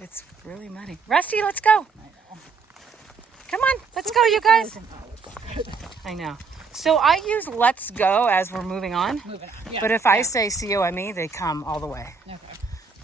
It's really muddy. Rusty, let's go. I know. Come on, let's go, you guys. I know. So I use let's go as we're moving on. Yeah, but if I say COME, they come all the way. Okay.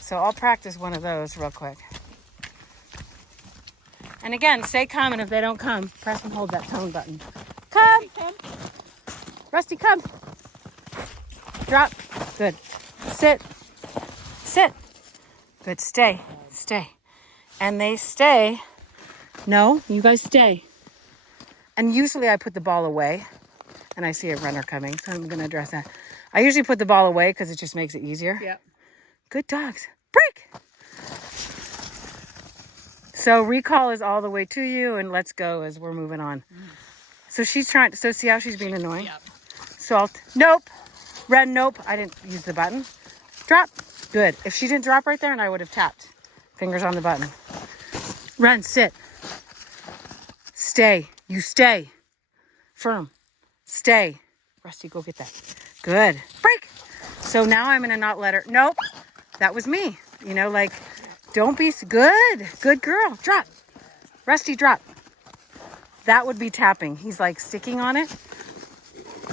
So I'll practice one of those real quick. And again, say come, and if they don't come, press and hold that tone button. Come. Rusty, come. Drop. Good. Sit. Sit. Good. Stay. Stay. And they stay. No, you guys stay. And usually I put the ball away. And I see a runner coming, so I'm going to address that. I usually put the ball away because it just makes it easier. Yep. Good dogs. Break. So recall is all the way to you, and let's go as we're moving on. So she's trying. So see how she's being annoying? Yep. So nope. Wren, nope. I didn't use the button. Drop. Good. If she didn't drop right there, and I would have tapped. Fingers on the button. Wren, sit. Stay. You stay. Firm. Stay. Rusty, go get that. Good. Break. So now I'm going to not let her. Nope. That was me. You know, like, don't be good. Good girl. Drop. Rusty, drop. That would be tapping. He's like sticking on it.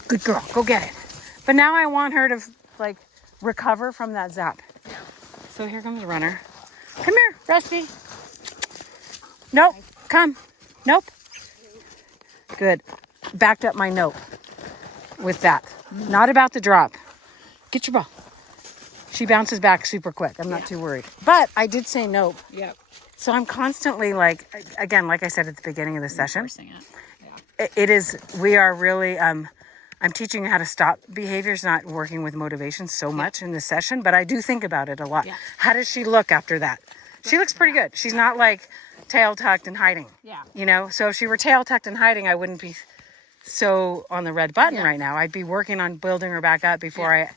Good girl. Go get it. But now I want her to like recover from that zap. So here comes the runner. Come here, Rusty. Nope. Come. Nope. Good. Backed up my nope with that. Not about the drop. Get your ball. She bounces back super quick. I'm not too worried. But I did say nope. Yep. So I'm constantly like, again, like I said at the beginning of the session, it is, we are really, I'm teaching you how to stop behaviors, not working with motivation so much in this session, but I do think about it a lot. Yeah. How does she look after that? She looks pretty good. She's not like tail tucked and hiding. Yeah. You know, so if she were tail tucked and hiding, I wouldn't be so on the red button right now. I'd be working on building her back up before I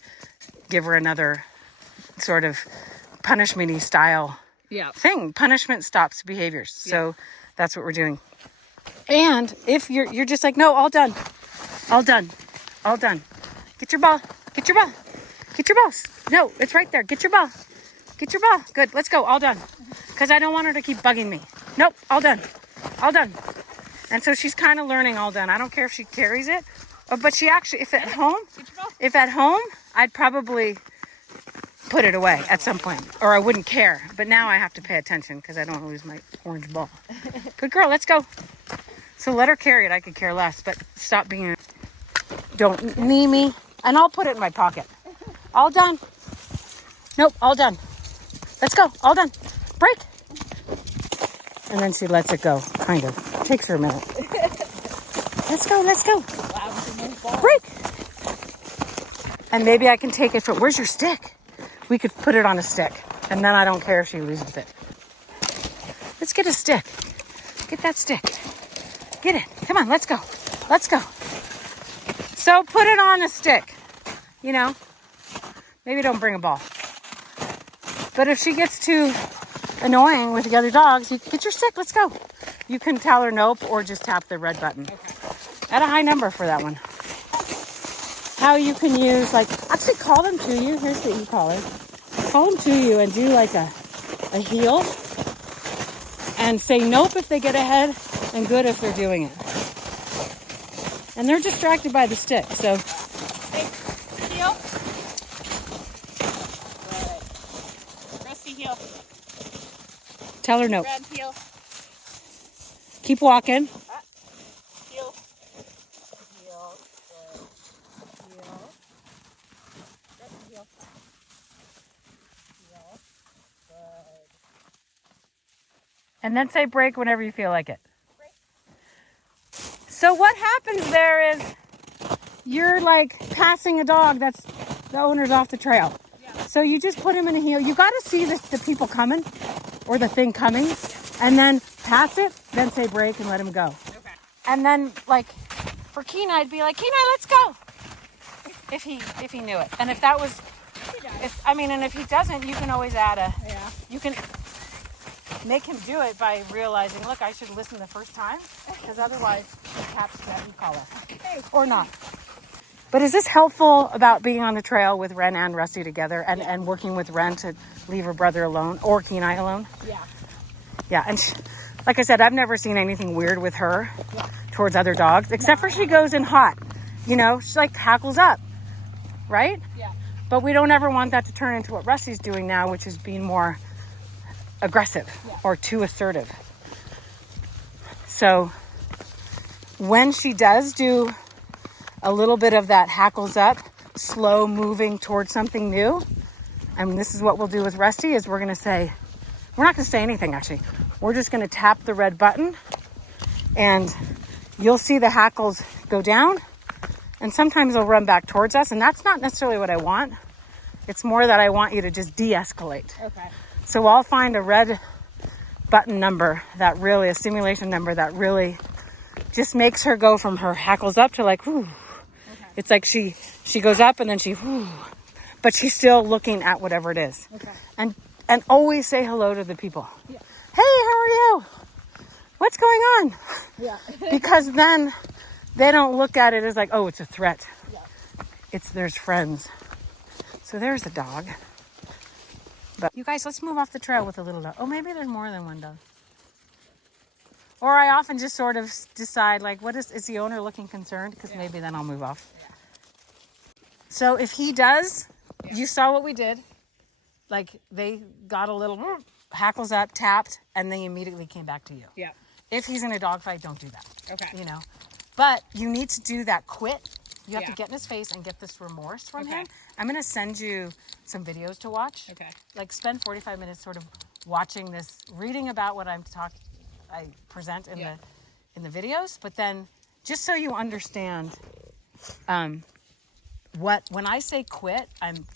give her another sort of punishment-y style thing. Punishment stops behaviors. So that's what we're doing. And if you're just like, no, all done. All done. All done. Get your ball. Get your ball. Get your ball. No, it's right there. Get your ball. Get your ball. Good. Let's go. All done. Because I don't want her to keep bugging me. Nope. All done. All done. And so she's kind of learning all done. I don't care if she carries it. But she actually, if at home, I'd probably put it away at some point. Or I wouldn't care. But now I have to pay attention because I don't want to lose my orange ball. Good girl. Let's go. So let her carry it. I could care less. But stop being... Don't knee me. And I'll put it in my pocket. All done. Nope. All done. Let's go. All done. Break. And then she lets it go. Kind of. Takes her a minute. Let's go. Let's go. Break. And maybe I can take it from... Where's your stick? We could put it on a stick. And then I don't care if she loses it. Let's get a stick. Get that stick. Get it. Come on. Let's go. Let's go. So put it on a stick. You know. Maybe don't bring a ball. But if she gets too annoying with the other dogs, you get your stick. Let's go. You can tell her nope or just tap the red button. At a high number for that one. How you can use, like, actually call them to you. Here's the e-collar. Call them to you and do like a heel. And say nope if they get ahead and good if they're doing it. And they're distracted by the stick, so. Hey, heel. Good. Rusty heel. Tell her no. Red heel. Keep walking. Heel. Heel. Good. Heel. Red heel. Heel. Good. And then say break whenever you feel like it. So what happens there is you're like passing a dog that's the owner's off the trail. Yeah. So you just put him in a heel. You got to see the people coming or the thing coming and then pass it, then say break and let him go. Okay. And then like for Kenai, I'd be like, Kenai, let's go. If he knew it. And if that was, and if he doesn't, you can always add you can make him do it by realizing, look, I should listen the first time, because otherwise he taps that e-collar. Or not. But is this helpful about being on the trail with Wren and Rusty together and working with Wren to leave her brother alone or Kenai alone? Yeah. Yeah, and like I said, I've never seen anything weird with her towards other dogs, except for she goes in hot. You know, she like hackles up, right? Yeah. But we don't ever want that to turn into what Rusty's doing now, which is being more aggressive or too assertive. So when she does do a little bit of that hackles up, slow moving towards something new, and this is what we'll do with Rusty, is we're not going to say anything actually. We're just going to tap the red button and you'll see the hackles go down, and sometimes they'll run back towards us, and that's not necessarily what I want. It's more that I want you to just de-escalate. Okay. So I'll find a red button number a stimulation number that really just makes her go from her hackles up to like, whoo. Okay. It's like she goes up and then she, whoo. But she's still looking at whatever it is. Okay. And always say hello to the people. Yeah. Hey, how are you? What's going on? Yeah. Because then they don't look at it as like, oh, it's a threat. Yeah. There's friends. So there's a dog. But you guys, let's move off the trail with a little dog. Oh, maybe there's more than one dog. Or I often just sort of decide, like, is the owner looking concerned? Because maybe then I'll move off. Yeah. So if he does, you saw what we did. Like, they got a little hackles up, tapped, and they immediately came back to you. Yeah. If he's in a dog fight, don't do that. Okay. You know? But you need to do that quit. You have to Yeah. get in his face and get this remorse from him. I'm going to send you some videos to watch. Okay. Like, spend 45 minutes sort of watching this, reading about what I present in the videos, but then just so you understand when I say quit, I'm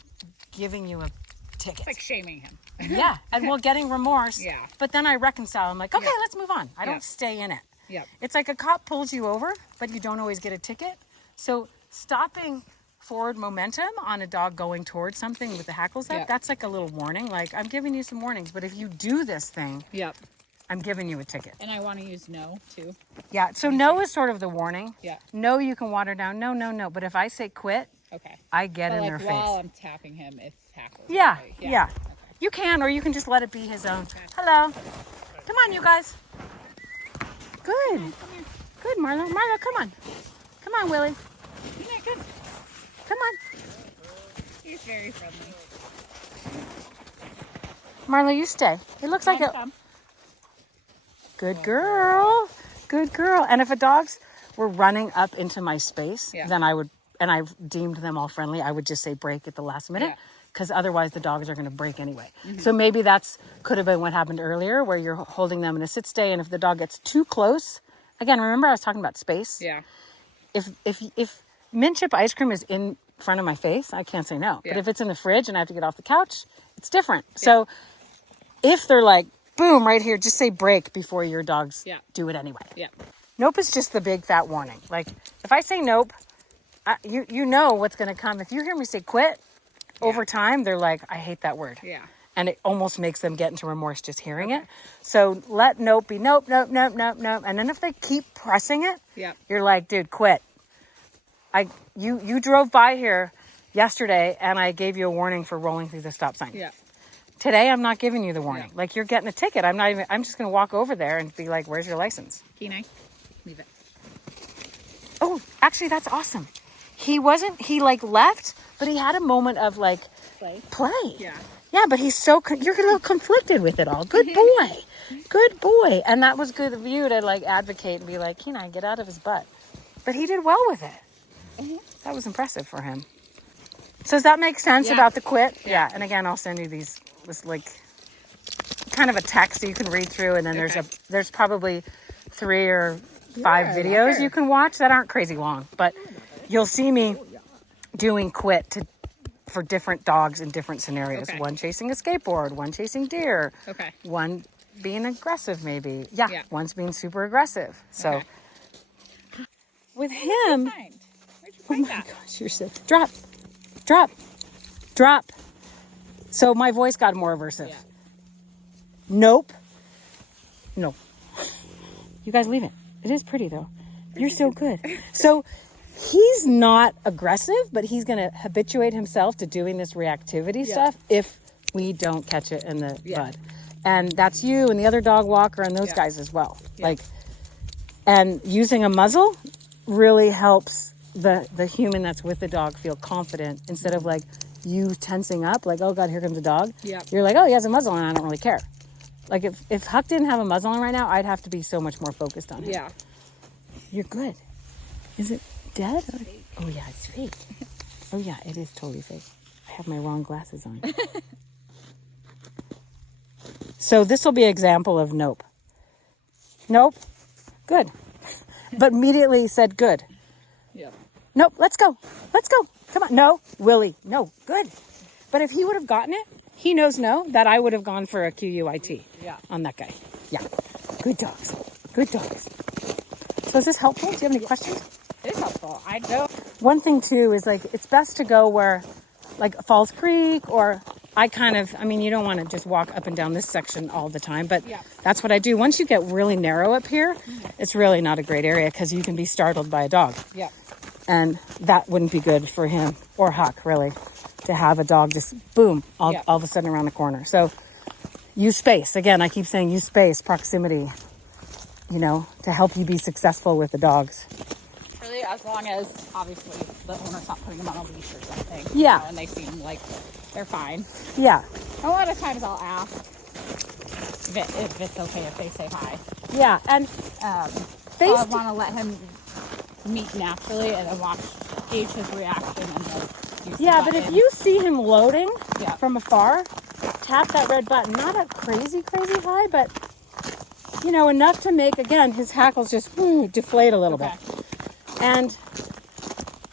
giving you a ticket. It's like shaming him. Yeah, and we're getting remorse. Yeah. But then I reconcile. I'm like, okay, let's move on. I don't stay in it. Yep. It's like a cop pulls you over, but you don't always get a ticket. So stopping forward momentum on a dog going towards something with the hackles up, that's like a little warning. Like, I'm giving you some warnings, but if you do this thing, I'm giving you a ticket. And I want to use no, too. Yeah, so no is sort of the warning. Yeah. No, you can water down. No, no, no. But if I say quit, Okay. I get But in like their face. while I'm tapping him, it's hackles. Yeah, right? yeah. Okay. You can, or you can just let it be his own. Hello. Come on, you guys. Good. Come here. Good, Marlo. Marlo, come on. Come on, Willie. Isn't that good? Come on. He's very friendly. Marlo, you stay. It looks like a Come. good girl. Good girl. And if a dogs were running up into my space, then I would, and I've deemed them all friendly, I would just say break at the last minute. Because otherwise the dogs are going to break anyway. Mm-hmm. So maybe could have been what happened earlier, where you're holding them in a sit stay, and if the dog gets too close, again, remember I was talking about space? Yeah. If mint chip ice cream is in front of my face, I can't say no. But if it's in the fridge and I have to get off the couch, it's different. So if they're like, boom, right here, just say break before your dogs do it anyway. Yeah. Nope is just the big fat warning. Like, if I say nope, you know what's going to come. If you hear me say quit, over time, they're like, I hate that word. Yeah. And it almost makes them get into remorse just hearing it. So let nope be nope, nope, nope, nope, nope. And then if they keep pressing it, you're like, dude, quit. You drove by here yesterday and I gave you a warning for rolling through the stop sign. Yeah. Today, I'm not giving you the warning. Like, you're getting a ticket. I'm just going to walk over there and be like, where's your license? Kenai, leave it. Oh, actually, that's awesome. He left, but he had a moment of like play. Yeah. Yeah, but he's you're a little conflicted with it all. Good boy. Good boy. And that was good of you to like advocate and be like, Kenai, get out of his butt. But he did well with it. Mm-hmm. That was impressive for him. So does that make sense about the quit? Yeah. And again, I'll send you this like kind of a text so you can read through, and then there's probably 3 or 5 videos you can watch that aren't crazy long, but you'll see me doing quit for different dogs in different scenarios. Okay. One chasing a skateboard, one chasing deer. Okay. One being aggressive, maybe. Yeah. One's being super aggressive. So with him, Where'd you find that? gosh, you're so drop. So my voice got more aversive. Yeah. Nope. No. You guys leave it. It is pretty though. You're so good. So he's not aggressive, but he's going to habituate himself to doing this reactivity stuff if we don't catch it in the bud. And that's you and the other dog walker and those guys as well. Like, and using a muzzle really helps the human that's with the dog feel confident instead of like you tensing up, like, oh God, here comes the dog. You're like, oh, he has a muzzle on, I don't really care. Like if Huck didn't have a muzzle on right now, I'd have to be so much more focused on him. You're good. Is it dead? Oh yeah, it's fake. Oh yeah, it is totally fake. I have my wrong glasses on. So this will be an example of nope. Nope. Good. But immediately said good. Nope, let's go. Let's go. Come on. No, Willie. No, good. But if he would have gotten it, he knows no, that I would have gone for a QUIT on that guy. Yeah. Good dogs. Good dogs. So is this helpful? Do you have any questions? It is helpful. I know. One thing too is like, it's best to go where like Falls Creek or I mean, you don't want to just walk up and down this section all the time, but that's what I do. Once you get really narrow up here, it's really not a great area because you can be startled by a dog. And that wouldn't be good for him or Huck, really, to have a dog just boom, all of a sudden around the corner. So use space. Again, I keep saying use space, proximity, you know, to help you be successful with the dogs. Really, as long as, obviously, the owner's not putting them on a leash or something. Yeah. You know, and they seem like they're fine. Yeah. A lot of times I'll ask if it's okay if they say hi. Yeah, and So I want to let him meet naturally and then gauge his reaction and then use the but button. if you see him loading from afar, tap that red button. Not a crazy high, but you know, enough to make, again, his hackles just deflate a little bit. And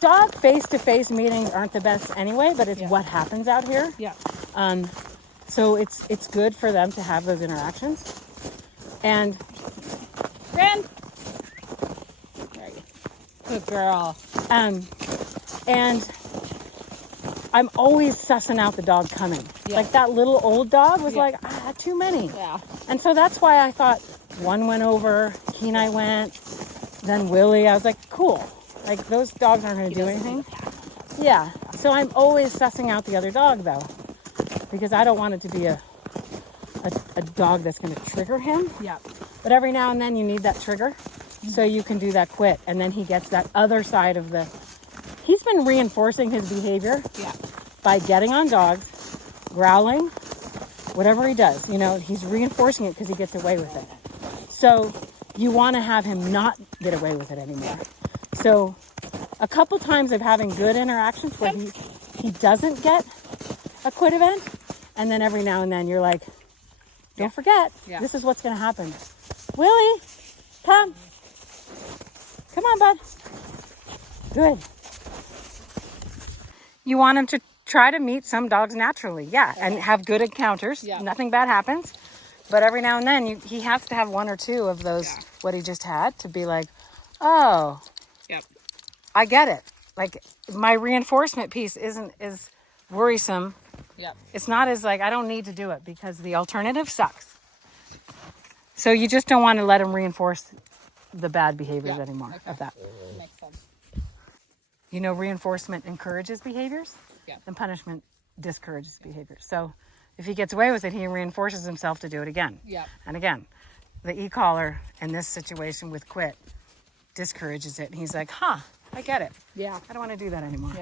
dog face-to-face meetings aren't the best anyway, but it's what happens out here. So it's good for them to have those interactions. And Wren! Good girl. and I'm always sussing out the dog coming. Like that little old dog was like, too many. And so that's why I thought one went over, Kenai went, then Willie. I was like, cool. Like those dogs aren't going to do anything. So I'm always sussing out the other dog though, because I don't want it to be a dog that's going to trigger him. But every now and then you need that trigger so you can do that quit. And then he gets that other side of he's been reinforcing his behavior by getting on dogs, growling, whatever he does, you know, he's reinforcing it because he gets away with it. So you want to have him not get away with it anymore. So a couple times of having good interactions where he doesn't get a quit event. And then every now and then you're like, don't forget, this is what's going to happen. Willie, come. Come on, bud. Good. You want him to try to meet some dogs naturally, and have good encounters. Nothing bad happens. But every now and then, he has to have one or two of those, what he just had, to be like, oh, I get it. Like, my reinforcement piece isn't as worrisome. It's not as like, I don't need to do it because the alternative sucks. So you just don't want to let him reinforce the bad behaviors anymore of that. Makes sense. You know, reinforcement encourages behaviors and punishment discourages behaviors. So if he gets away with it, he reinforces himself to do it again. And again, the e-collar in this situation with quit discourages it. And he's like, I get it. I don't want to do that anymore.